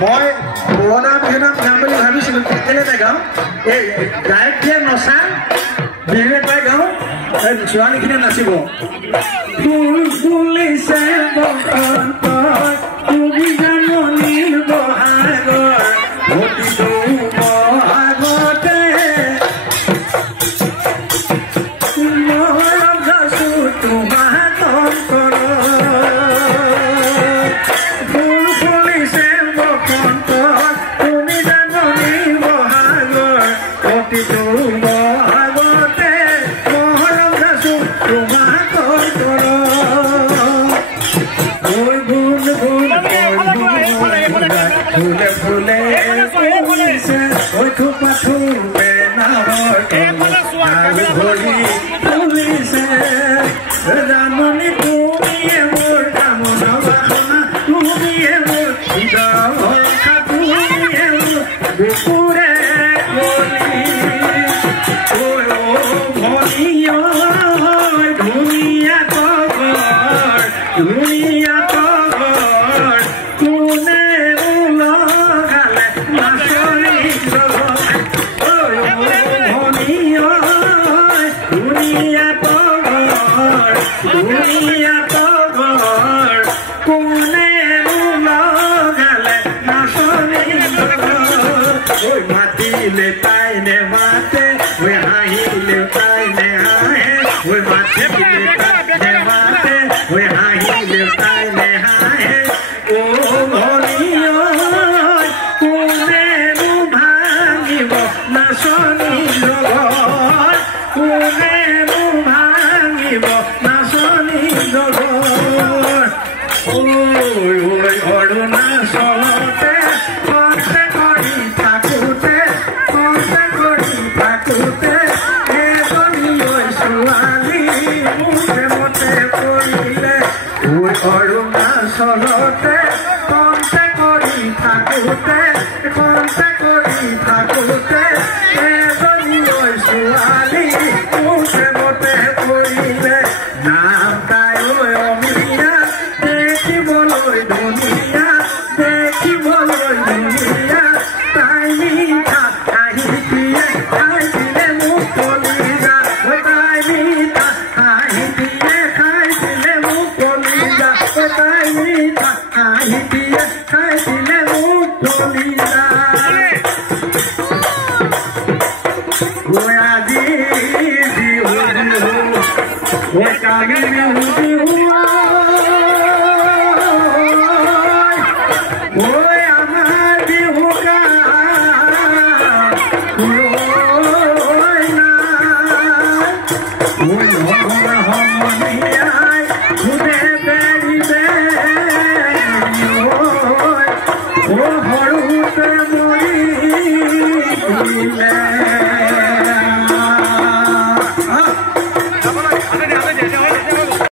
মই পুৰণা বিহুনাম গাম বুলি ভাবিছিলোঁ কেলে গাওঁ এই গায়ক দিয়ে নচা বিহু এটাই গাওঁ ছোৱালীখিনিয়ে নাচিব ফুল ফুলিছে বসন্ত তুমি জাননীৰ বহাগৰ প্ৰতিটো বহাগতে মৰম গাছো তোমাৰ অন্তৰত ফুল ফুলিছে বসন্ত তুমি জাননীৰ বহাগৰ প্ৰতিটো বহাগতে মৰম গাছো তোমাৰ অন্তৰত ফুলে ফুলে ফুলিছে থোপা থোপে নামৰ ভৰি ফুলিছে জাননী তুমিয়ে মোৰ কামনা বাসনা তুমিয়ে মোৰ ভৰসা তুমিয়ে মোৰ বুকুৰে কলি ভনীয় ধুনীয়া তগৰ ধুনীয়া তগৰ কোনে দুনিয়া তগৰ কোনে লগালে নাচনী ঐ মাতিলে তাই নেমাতে ঐ হাঁহিলে তাই নেহাঁহে ঐ মাতিলে তাই নেমাতে ঐ হাঁহিলে তাই নেহাঁহে ও ভনীয় কোনে ভাঙিব নাচনী লগৰ কোনে ভাঙিব অৰুণাচলতে কণ্ঠে কৰি থাকোঁতে এজনী ছোৱালী মুখে মতে পৰিলে অৰুণাচলতে কণ্ঠে কৰি থাকোঁতে এজনী ছোৱালী মুখে মতে পৰিলে নাম তাই অমিয়া দেখিবলৈ ধুনীয়া তাই মিঠা হাঁহি দিয়ে খাই দিলে মোক কলিজা তাই মিঠা হাঁহি দিয়ে খাই দিলে মোক কলিজা তাই মিঠা হাঁহি দিয়ে খাই দিলে মোক কলিজা